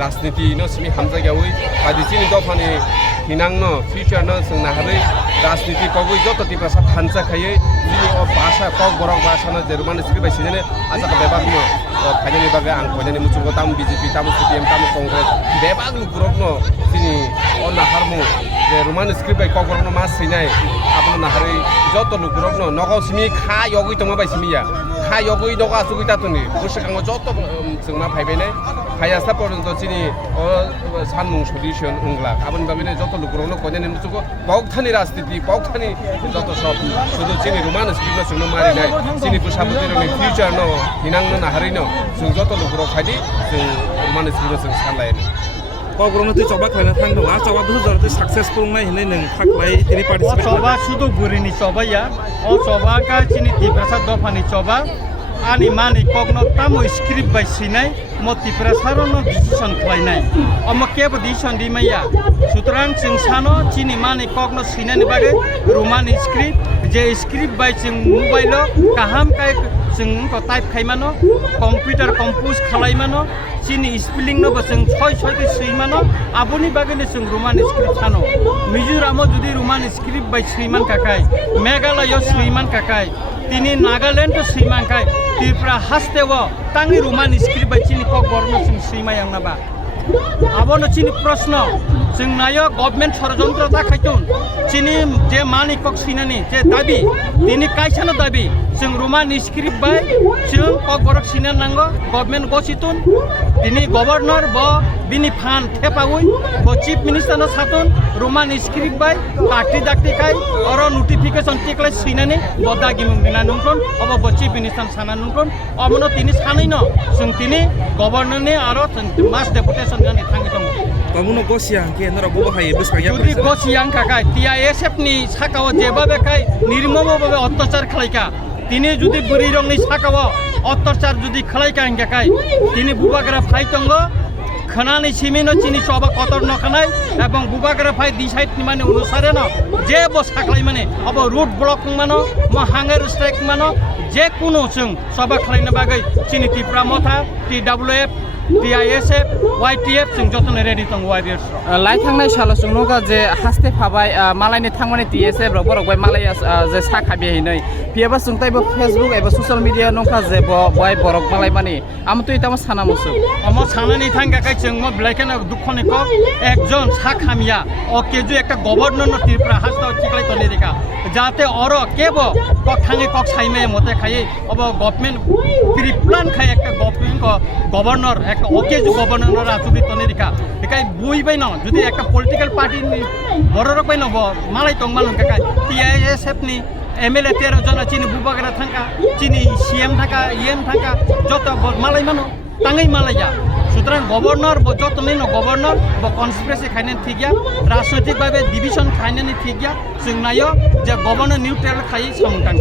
राजनीति no Simi हामजागावै बादिसिनि दफानि हिनांनो future no जों नाहारै राजनीति कगै जत तिप्रासा थानसा खायै दिनि अ भाषा कग बरक भाषा नो जेरुमानो सिक्रिबाय सिने आजाका बेबाग नो फाइनालि बागे आं फाइनालि मुचुगो ताम बीजेपी ताम सीपीएम ताम कांग्रेस बेबाग लुकुरक नो दिनि अ नाहारमु जे रुमानो सिक्रिबाय कग बरक नो मा सैनाय आपनो नाहारै जत लुकुरक नो नगाव सिमी खा यगै तंमा बाय सिमिया खा यगै नगा सुगै तातुनि बुसकांगो जत जों मा फाइबायनाय हायासा पर्यन्त चिनी सानमुं सल्यूशन उंग्ला आबन बागैनो जत लुकुरनो कन्यानि मुचुको बगथानि राजनीति बगथानि जत सब सुदु चिनी रुमानो स्क्रिप्ट सुनो मारिनाय चिनी पुसाबुतिरनि फ्यूचर नो हिनांनो नाहारिनो जों जत लुकुर फाइदि जों रुमानो स्क्रिप्ट जों सानलायनो कग्रनो तै चबा खायना थांदों आ चबा बुजार तै सक्सेसफुल नाय हिनै नों थाखलाय तिनि पार्टिसिपेट चबा सुदु गुरिनि चबा या अ चबा का चिनी तिब्रासा दफानि चबा आनि मानि कग्नो तामो स्क्रिप्ट बाय सिनाय मतिफ्रा सारनो डिसिसन खालायनाय अम केबो डिसिसन दिमाया सुतरां जों सानो चिनि मानि कग्नो सिनायनि बागै रुमानि स्क्रिप्ट जे स्क्रिप्ट बाय जों मोबाइलो काहाम काय जों को टाइप खायमानो कम्पिउटार कम्पोज खालायमानो चिनि स्पेलिंग नो जों छय छय सैमानो आबुनि बागैनो जों रुमानि स्क्रिप्ट सानो मिजोरामो जुदि रुमानि स्क्रिप्ट बाय सैमान काकाय मेघालय सैमान काकाय तिनि नागालैंड सैमान काय ত্রিপুরা হাসতেও তাंनि রোমান স্ক্রিপ্ট বাই চিনি কক বর্ণ जों सैमायां नाबा आबोनो चिनि प्रश्न जों नायो गभर्नमेंट षड़यंत्रता खायतुन चिनि जे मानि कक सिनानि जे दाबी तिनि कायसानो दाबी जों रोमान स्क्रिप्ट बाय जों कक बरक सिना नांगो गभर्नमेंट गसितुन तिनि गवर्नर ब बिनि फान थेपाउइ ब चीफ मिनिस्टर न सातुन रोमान स्क्रिप्ट बाय काटि दाक्ति खाय अर नोटिफिकेशन टिकलाय सिनानि बदागि मुंदिना नुंकन अब ब चीफ मिनिस्टर साना नुंकन अमनो तिनि सानैनो जों तिनि गवर्नरनि आरो मास डेपुटेशन जानि थांगि दं Kamu gosya ke nara boba hai besakya যদি গছিয়াং কাকাই টিআইএসএফ নি সাকাও যেভাবে খাই নির্মমভাবে অত্যাচার খালাইকা তিনি যদি বুড়ি রংনি সাকাও অত্যাচার যদি খালাইকা কাকাই তিনি বুবাগরা ফাইতঙ্গ খানানি সিমিনো চিনি সবা কতর নখানাই এবং বুবাগরা ফাই ডিসাইড মানে অনুসারে না যে ব সাকলাই মানে अब রুট ব্লক মানো मा हांगर स्ट्राइक मानो जे कुनो जों सभा खालायनो बागै चिनि टिप्रा मथा टिडब्ल्यूएफ টিআইএসএফ वाइटिएफ जों जतने रेडि दं वाइबिएस লাই थांनाय साल सुंगनोगा जे हास्ते फाबाय मालायनि थांमाने टिएसएफ रक बरक बाय मालाया जे साखा बेहिनै पियाबा सुंतायबो फेसबुक एबा ससियेल मीडिया नंखा जे बाय बरक मालाय माने आमतु इतामा साना मुसु अम सानानि थांगाखाय जों म ब्लाइकेन दुखनि क एकजन साखामिया अकेजु একটা गभर्नर ত্রিপুরা हास्ता थिकलाय तले रेखा जाते अर केब क थांगे क साइमे मते खायै अब गभर्नमेंट प्रिप्लान खाय একটা गभर्नमेंट गभर्नर একটা অকেজু গভর্নর আচুরি তনেরিকা একাই বুইবাই ন যদি একটা পলিটিক্যাল পার্টি বড় রকম ন মালাই তং মালন কাকাই টিআইএসএফ নি এমএলএ 13 জন চিনি বুবাগরা থাকা চিনি সিএম থাকা ইএম থাকা যত মালাই মানো তাঙ্গই মালাইয়া সুতরাং গভর্নর যতनै ন গভর্নর ব কনস্পিরেসি খাইনে ঠিকিয়া রাজনৈতিকভাবে ডিভিশন খাইনে ঠিকিয়া जों नायो जे गभर्नर निउट्रेल खायै संथान